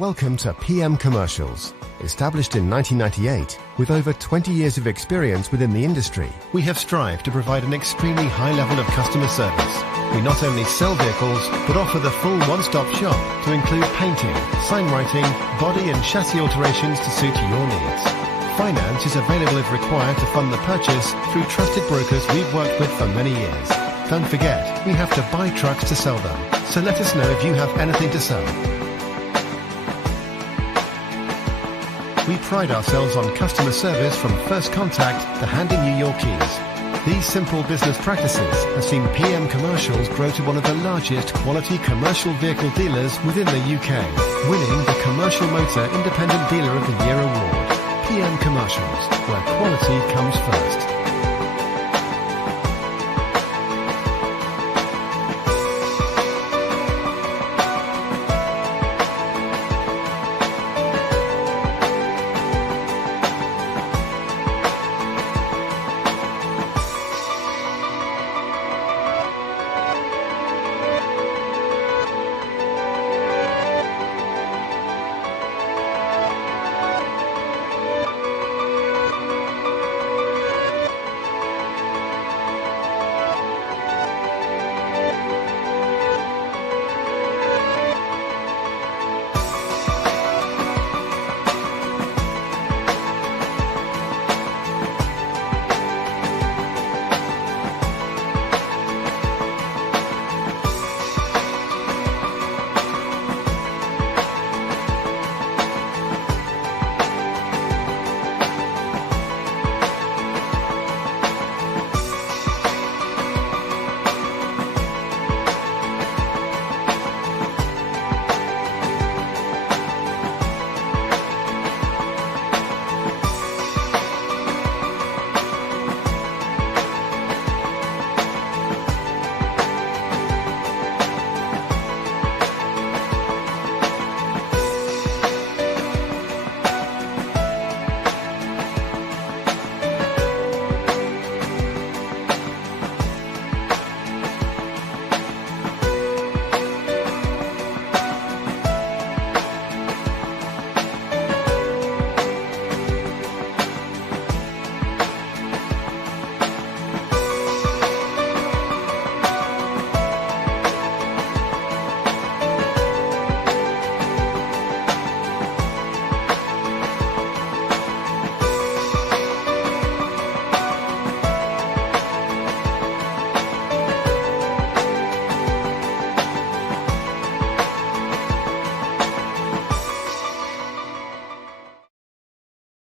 Welcome to PM Commercials. Established in 1998, with over 20 years of experience within the industry, we have strived to provide an extremely high level of customer service. We not only sell vehicles, but offer the full one-stop shop to include painting, sign writing, body and chassis alterations to suit your needs. Finance is available if required to fund the purchase through trusted brokers we've worked with for many years. Don't forget, we have to buy trucks to sell them, so let us know if you have anything to sell. We pride ourselves on customer service from first contact to handing you your keys. These simple business practices have seen PM Commercials grow to one of the largest quality commercial vehicle dealers within the UK, winning the Commercial Motor Independent Dealer of the Year award. PM Commercials, where quality comes first.